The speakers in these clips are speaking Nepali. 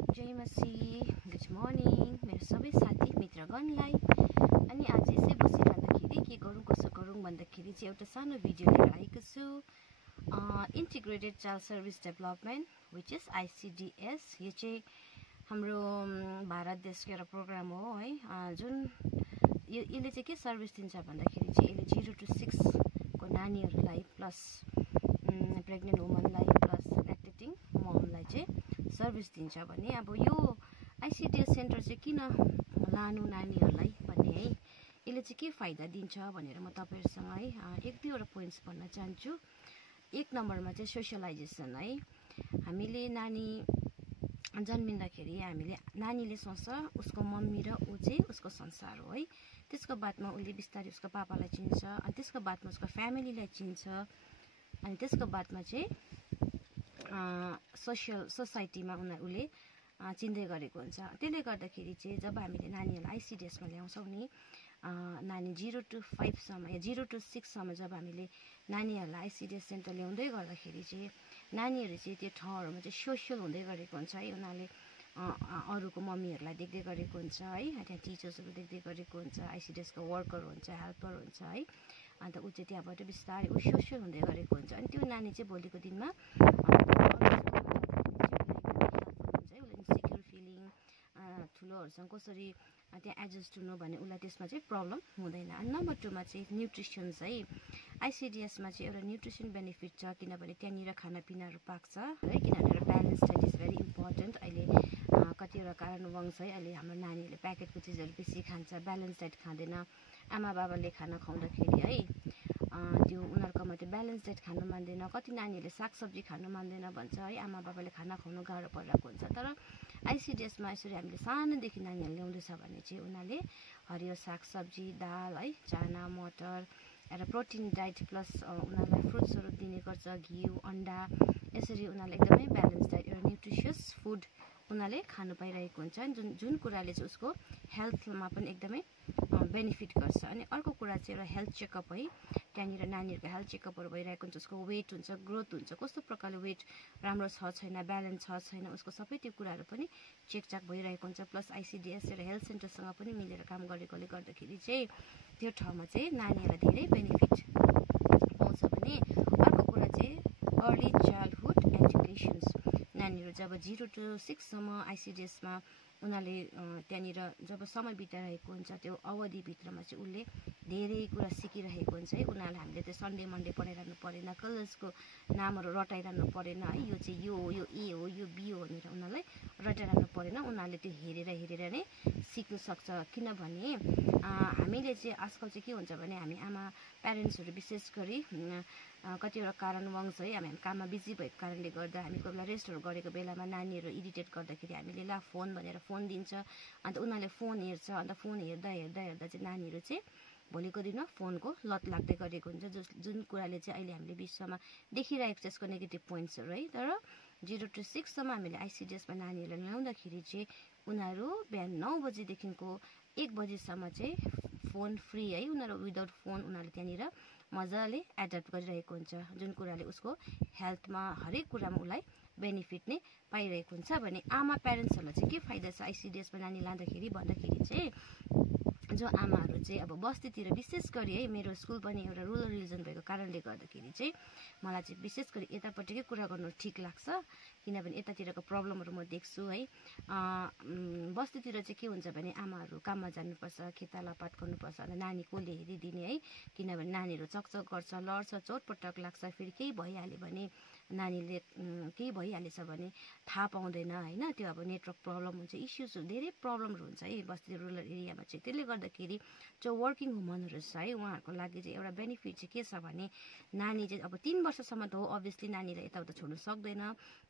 जय मसी, गुड मर्निङ मेरो सबै साथी मित्रगणलाई। अनि आज यसै बसिरहँदाखेरि के गरौँ कसो गरौँ भन्दाखेरि चाहिँ एउटा सानो भिडियो लिएर आएको छु। Integrated child service development which is ICDS। यो चाहिँ हाम्रो भारत देशको एउटा प्रोग्राम हो है, जुन यसले चाहिँ के सर्भिस दिन्छ भन्दाखेरि चाहिँ यसले 0 to 6 को नानीहरूलाई प्लस प्रेग्नेन्ट वुमनलाई प्लस ल्याक्टेटिङ ममलाई चाहिँ सर्भिस दिन्छ भने अब यो ICDS सेन्टर चाहिँ किन लानु नानीहरूलाई भन्ने है, यसले चाहिँ के फाइदा दिन्छ भनेर म तपाईहरुसँग है एक दुईवटा पोइन्ट्स भन्न चाहन्छु। एक नम्बरमा चाहिँ सोशलाइजेसन है। हामीले नानी जन्मिँदाखेरि हामीले नानीले सोच्छ उसको मम्मी र ऊ चाहिँ उसको संसार हो है। त्यसको बादमा उसले बिस्तारै उसको पापालाई चिन्छ, अनि त्यसको बादमा उसको फ्यामिलीलाई चिन्छ, अनि त्यसको बादमा चाहिँ सोसाइटीमा उसले चिन्दै गरेको हुन्छ। त्यसले गर्दाखेरि चाहिँ जब हामीले नानीहरूलाई ICDSमा ल्याउँछौँ नि, नानी 0 to 5 सम्म या 0 to 6 सम्म जब हामीले नानीहरूलाई ICDS सेन्टर ल्याउँदै गर्दाखेरि चाहिँ नानीहरू चाहिँ त्यो ठाउँहरूमा चाहिँ सोसियल हुँदै गरेको हुन्छ है। उनीहरूले अरूको मम्मीहरूलाई देख्दै गरेको हुन्छ है, त्यहाँ टिचर्सहरू देख्दै गरेको हुन्छ, ICDSको वर्कर हुन्छ, हेल्पर हुन्छ है। अन्त ऊ चाहिँ त्यहाँबाट बिस्तारै ऊ सोसियल हुँदै गरेको हुन्छ। अनि त्यो नानी चाहिँ भोलिको दिनमा इन्सेक्युर फिलिङ, ठुलोहरूसँग कसरी त्यहाँ एडजस्ट हुनु भने उसलाई त्यसमा चाहिँ प्रब्लम हुँदैन। अनि नम्बर 2 मा चाहिँ न्युट्रिसन्स है। ICDSमा चाहिँ एउटा न्युट्रिसन बेनिफिट छ, किनभने त्यहाँनिर खानापिनाहरू पाक्छ है, किनभने balance diet is very important. अहिले कतिवटा कारणवश है अहिले हाम्रो नानीहरूले प्याकेटको चिजहरू बेसी खान्छ, ब्यालेन्स डाइट खाँदैन। आमा बाबाले खाना खुवाउँदाखेरि है त्यो उनीहरूकोमा त्यो ब्यालेन्स डाइट खानु मान्दैन। कति नानीहरूले सागसब्जी खानु मान्दैन भन्छ है, आमा बाबाले खाना खुवाउनु गाह्रो परिरहेको हुन्छ। तर ICDSमा यसरी हामीले सानोदेखि नानीहरू ल्याउँदैछ भने चाहिँ उनीहरूले हरियो सागसब्जी, दाल है, चाना, मटर एउटा प्रोटिन डाइट प्लस उनीहरूलाई फ्रुट्सहरू दिने गर्छ, घिउ, अन्डा, यसरी उनीहरूले एकदमै ब्यालेन्स डाइट एउटा न्युट्रिसियस फुड उनीहरूले खानु पाइरहेको हुन्छ, जुन कुराले चाहिँ उसको हेल्थमा पनि एकदमै बेनिफिट गर्छ। अनि अर्को कुरा चाहिँ एउटा हेल्थ चेकअप है। त्यहाँनिर नानीहरूको हेल्थ चेकअपहरू भइरहेको हुन्छ, उसको वेट हुन्छ, ग्रोथ हुन्छ, कस्तो प्रकारले वेट राम्रो छ छैन, ब्यालेन्स छ छैन, उसको सबै त्यो कुराहरू पनि चेकचाक भइरहेको हुन्छ। प्लस ICDS एउटा हेल्थ सेन्टरसँग पनि मिलेर काम गरेकोले गर्दाखेरि चाहिँ त्यो ठाउँमा चाहिँ नानीहरूलाई धेरै बेनिफिट पाउँछ भने अर्को कुरा चाहिँ अर्ली चाइल्डहुड एजुकेसन्स। नानीहरू जब 0 to 6 सम्म ICDSमा उनीहरूले त्यहाँनिर जब समय बिताइरहेको हुन्छ, त्यो अवधिभित्रमा चाहिँ उसले धेरै कुरा सिकिरहेको हुन्छ है। उनीहरूलाई हामीले त्यो सन्डे मन्डे पढाइरहनु परेन, कलर्सको नामहरू रटाइरहनु परेन है, यो चाहिँ यो हो, यो A हो, यो B हो भनेर उनीहरूलाई रटाइरहनु परेन। उनीहरूले त्यो हेरेर नै सिक्नु सक्छ। किनभने हामीले चाहिँ आजकल चाहिँ के हुन्छ भने हामी आमा प्यारेन्ट्सहरू विशेष गरी कतिवटा कारणवश है हामी काममा बिजी भएको कारणले गर्दा हामी कोही बेला रेस्टहरू गरेको बेलामा नानीहरू इरिटेट गर्दाखेरि हामीले ला फोन भनेर फोन दिन्छ, अन्त उनीहरूले फोन हेर्छ। अन्त फोन हेर्दा चाहिँ नानीहरू चाहिँ भोलिको दिनमा फोनको लत लाग्दै गरेको हुन्छ, जुन कुराले चाहिँ अहिले हामीले विश्वमा देखिरहेको छ यसको नेगेटिभ पोइन्ट्सहरू है। तर 0 to 6 सम्म हामीले ICDSमा नानीहरूलाई ल्याउँदाखेरि चाहिँ उनीहरू बिहान 9 बजीदेखिको 1 बजीसम्म चाहिँ फोन फ्री है, उनीहरू विदाउट फोन उनीहरूले त्यहाँनिर मजाले एडप्ट गरिरहेको हुन्छ, जुन कुराले उसको हेल्थमा हरेक कुरामा उसलाई बेनिफिट नै पाइरहेको हुन्छ। भने आमा प्यारेन्ट्सहरूलाई चाहिँ के फाइदा छ ICDSमा नानी लाँदाखेरि भन्दाखेरि चाहिँ जो आमाहरू चाहिँ अब बस्तीतिर विशेष गरी है, मेरो स्कुल पनि एउटा रुरल रिजन भएको कारणले गर्दाखेरि चाहिँ मलाई चाहिँ विशेष गरी यतापट्टिकै कुरा गर्नु ठिक लाग्छ, किनभने यतातिरको प्रब्लमहरू म देख्छु है। बस्तीतिर चाहिँ के हुन्छ भने आमाहरू काममा जानुपर्छ, खेतालापात गर्नुपर्छ, अन्त नानी कसले हेरिदिने है, किनभने नानीहरू चकचक गर्छ, लड्छ, चोटपटक लाग्छ, फेरि केही भइहाल्यो भने नानीले केही भइहालेछ भने थाहा पाउँदैन होइन। त्यो अब नेटवर्क प्रब्लम हुन्छ, इस्युजहरू धेरै प्रब्लमहरू हुन्छ है बस्ती रुरल एरियामा चाहिँ। त्यसले गर्दाखेरि जो वर्किङ वुमनहरू छ है उहाँहरूको लागि चाहिँ एउटा बेनिफिट चाहिँ के छ भने नानी चाहिँ अब 3 वर्षसम्म त हो अभियसली नानीलाई यताउता छोड्नु सक्दैन,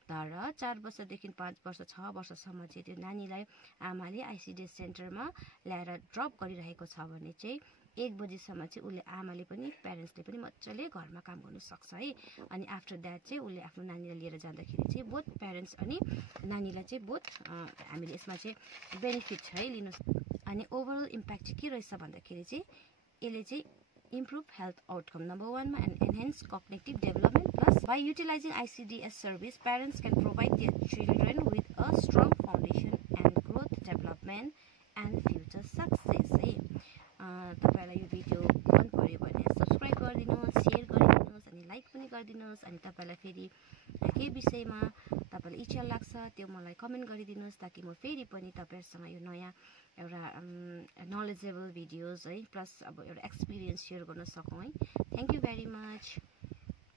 तर 4 वर्षदेखि 5 वर्ष 6 वर्षसम्म चाहिँ त्यो नानीलाई आमाले ICDS सेन्टरमा ल्याएर ड्रप गरिरहेको छ भने चाहिँ 1 बजीसम्म चाहिँ उसले आमाले पनि प्यारेन्ट्सले पनि मजाले घरमा काम गर्नु सक्छ है। अनि आफ्टर द्याट चाहिँ उसले आफ्नो नानीलाई लिएर जाँदाखेरि चाहिँ बोथ प्यारेन्ट्स अनि नानीलाई चाहिँ बोथ हामीले यसमा चाहिँ बेनिफिट है लिनु। अनि ओभरअल इम्प्याक्ट चाहिँ के रहेछ भन्दाखेरि चाहिँ यसले चाहिँ improve health outcome. Number 1, and enhance cognitive development. Plus, by utilizing ICDS service, parents can provide their children with a strong foundation गरिदिनुहोस् अनि तपाईँलाई फेरि के विषयमा तपाईँलाई इच्छा लाग्छ त्यो मलाई कमेन्ट गरिदिनुहोस् ताकि म फेरि पनि तपाईँहरूसँग यो नयाँ एउटा नलेजेबल भिडियोज है प्लस अब एउटा एक्सपिरियन्स सेयर गर्न सकौँ है थ्याङ्क यू भेरी मच